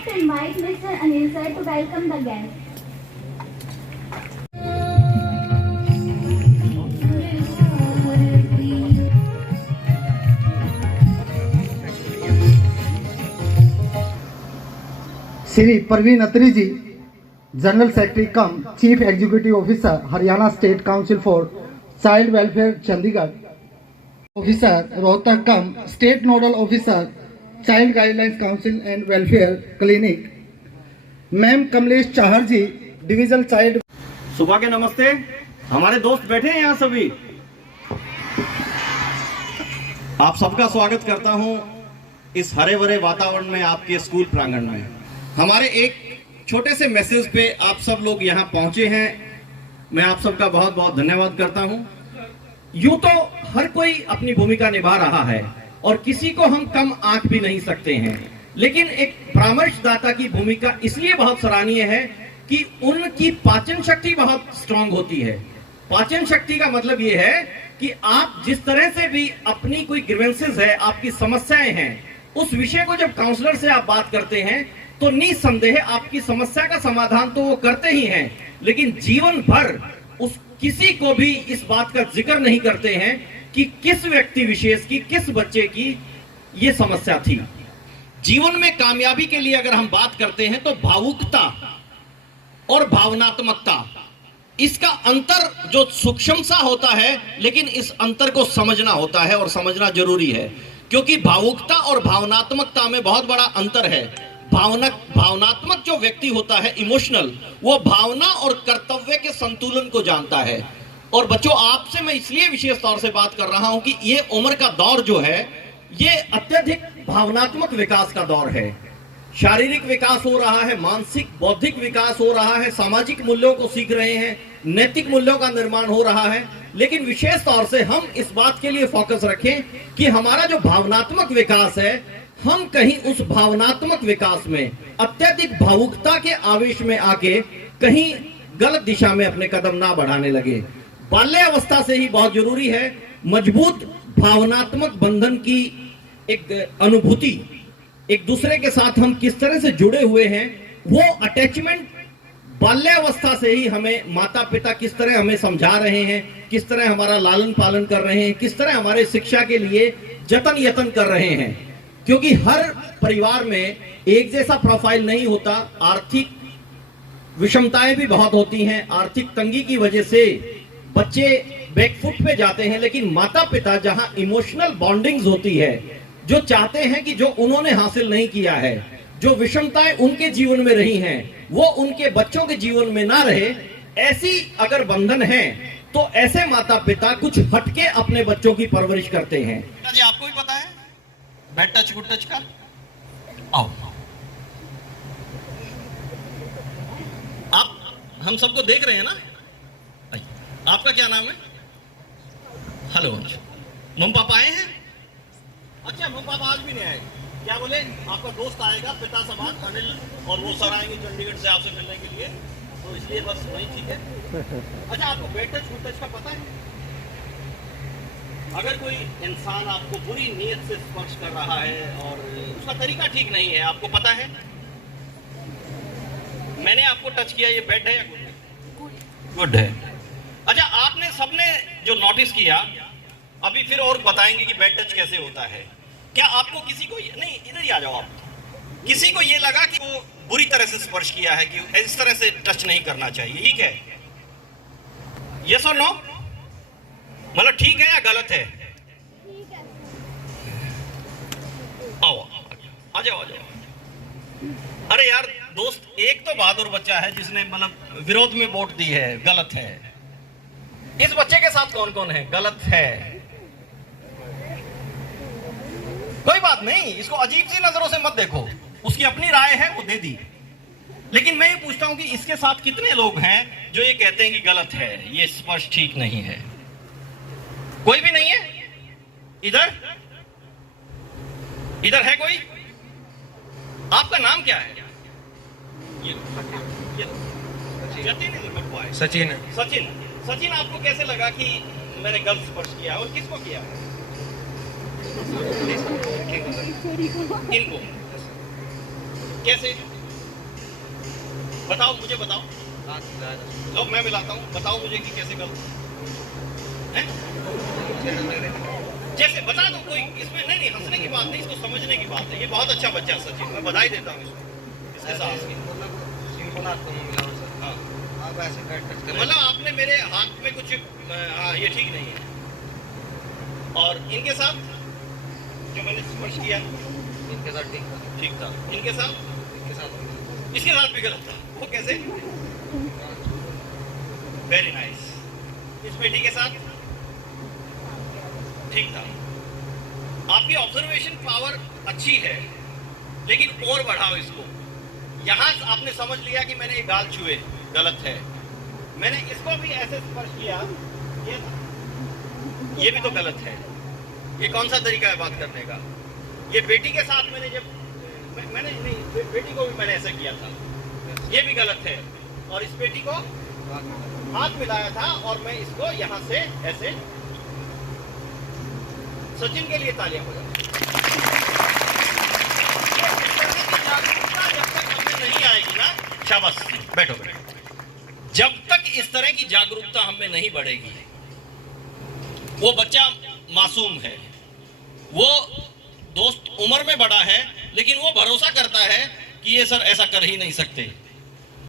like to invite Mr. Anil sir to welcome the guests. Shri Parveen Atri ji, general secretary cum chief executive officer Haryana state council for child welfare Chandigarh, officer Rohtak cum state nodal officer child guidelines council and welfare clinic, ma'am Kamlesh Chahar ji, division child. सुबह के नमस्ते। हमारे दोस्त बैठे हैं यहाँ सभी। आप सबका स्वागत करता हूँ इस हरे भरे वातावरण में, आपके स्कूल प्रांगण में। हमारे एक छोटे से मैसेज पे आप सब लोग यहाँ पहुंचे हैं, मैं आप सबका बहुत बहुत धन्यवाद करता हूँ। यूं तो हर कोई अपनी भूमिका निभा रहा है और किसी को हम कम आंक भी नहीं सकते हैं, लेकिन एक परामर्शदाता की भूमिका इसलिए बहुत सराहनीय है कि उनकी पाचन शक्ति बहुत स्ट्रांग होती है। पाचन शक्ति का मतलब यह है कि आप जिस तरह से भी अपनी कोई ग्रीवेंसेस है, आपकी समस्याएं हैं, उस विषय को जब काउंसलर से आप बात करते हैं तो निसंदेह आपकी समस्या का समाधान तो वो करते ही हैं, लेकिन जीवन भर उस किसी को भी इस बात का जिक्र नहीं करते हैं कि किस व्यक्ति विशेष की, किस बच्चे की ये समस्या थी। जीवन में कामयाबी के लिए अगर हम बात करते हैं तो भावुकता और भावनात्मकता, इसका अंतर जो सूक्ष्म सा होता है, लेकिन इस अंतर को समझना होता है और समझना जरूरी है, क्योंकि भावुकता और भावनात्मकता में बहुत बड़ा अंतर है। भावनात्मक जो व्यक्ति होता है, इमोशनल, वो भावना और कर्तव्य के संतुलन को जानता है। और बच्चों, आपसे मैं इसलिए विशेष तौर से बात कर रहा हूं कि ये उम्र का दौर जो है, ये अत्यधिक भावनात्मक विकास का दौर है। शारीरिक विकास हो रहा है, मानसिक बौद्धिक विकास हो रहा है, सामाजिक मूल्यों को सीख रहे हैं, नैतिक मूल्यों का निर्माण हो रहा है। लेकिन विशेष तौर से हम इस बात के लिए फोकस रखें कि हमारा जो भावनात्मक विकास है, हम कहीं उस भावनात्मक विकास में अत्यधिक भावुकता के आवेश में आके कहीं गलत दिशा में अपने कदम ना बढ़ाने लगे। बाल्यावस्था से ही बहुत जरूरी है मजबूत भावनात्मक बंधन की एक अनुभूति, एक दूसरे के साथ हम किस तरह से जुड़े हुए हैं, वो अटैचमेंट बाल्यावस्था से ही हमें माता पिता किस तरह हमें समझा रहे हैं, किस तरह हमारा लालन पालन कर रहे हैं, किस तरह हमारे शिक्षा के लिए जतन यतन कर रहे हैं। क्योंकि हर परिवार में एक जैसा प्रोफाइल नहीं होता, आर्थिक विषमताएं भी बहुत होती हैं। आर्थिक तंगी की वजह से बच्चे बैकफुट पे जाते हैं, लेकिन माता पिता जहां इमोशनल बॉन्डिंग्स होती है, जो चाहते हैं कि जो उन्होंने हासिल नहीं किया है, जो विषमताएं उनके जीवन में रही हैं, वो उनके बच्चों के जीवन में ना रहे, ऐसी अगर बंधन है तो ऐसे माता पिता कुछ हटके अपने बच्चों की परवरिश करते हैं। जी, आपको भी पता है बैड टच गुड टच का। आओ, आप हम सबको देख रहे हैं ना। आपका क्या नाम है? हेलो, मम्मी पापा आए हैं? अच्छा, मम्मी पापा आज भी नहीं आए। क्या बोले? आपका दोस्त आएगा, पिता समान अनिल, और वो सर आएंगे चंडीगढ़ से आपसे मिलने के लिए, तो इसलिए बस वही ठीक है। अच्छा, आपको बैड टच गुड टच का पता है? अगर कोई इंसान आपको बुरी नीयत से स्पर्श कर रहा है और उसका तरीका ठीक नहीं है, आपको पता है, मैंने आपको टच किया, ये बैड है या गुड है? गुड है। अच्छा, आपने सबने जो नोटिस किया, अभी फिर और बताएंगे कि बैड टच कैसे होता है। क्या आपको किसी को नहीं, इधर ही आ जाओ आप, किसी को ये लगा कि वो बुरी तरह से स्पर्श किया है, कि इस तरह से टच नहीं करना चाहिए, ठीक है? यस और नो? मतलब ठीक है या गलत है? आओ, आ जाओ, आ जाओ। अरे यार दोस्त, एक तो बहादुर बच्चा है जिसने मतलब विरोध में वोट दी है, गलत है। इस बच्चे के साथ कौन कौन है? गलत है। कोई बात नहीं, इसको अजीब सी नजरों से मत देखो, उसकी अपनी राय है, वो दे दी। लेकिन मैं ये पूछता हूं कि इसके साथ कितने लोग हैं जो ये कहते हैं कि गलत है, ये स्पर्श ठीक नहीं है? कोई भी नहीं है? इधर इधर है कोई? आपका नाम क्या है? सचिन। सचिन, सचिन, आपको कैसे लगा कि मैंने गलत स्पर्श किया और किसको किया? इनको। कैसे? बताओ मुझे, बताओ। लो मैं मिलाता हूँ, बताओ मुझे कि कैसे गलत है। जैसे बता दो कोई, इसमें नहीं नहीं हंसने की बात नहीं, इसको समझने की बात है। ये बहुत अच्छा बच्चा है सचिन, मैं बधाई देता हूँ इसको, इसके साथ की। हाँ मतलब आपने मेरे हाथ में कुछ ये ठीक नहीं है। और इनके साथ जो मैंने स्पर्श किया, इनके साथ ठीक था। इनके साथ इसके साथ भी गलत था। वो कैसे? Very nice. इस बेटी के साथ ठीक था। आपकी ऑब्जर्वेशन पावर अच्छी है, लेकिन और बढ़ाओ इसको। यहां आपने समझ लिया कि मैंने ये गाल छुए, गलत है। मैंने इसको भी ऐसे स्पर्श किया, ये भी तो गलत है। ये कौन सा तरीका है बात करने का? ये बेटी के साथ मैंने जब मैंने नहीं, बेटी को भी मैंने ऐसे किया था, ये भी गलत है। और इस बेटी को हाथ मिलाया था और मैं इसको यहां से ऐसे। सचिन के लिए तालियां हो जाए। जब तक हमें नहीं आएगी ना, शाबाश, बैठो बैठो। जब तक इस तरह की जागरूकता हमें नहीं बढ़ेगी, वो बच्चा मासूम है, वो दोस्त उम्र में बड़ा है, लेकिन वो भरोसा करता है कि ये सर ऐसा कर ही नहीं सकते।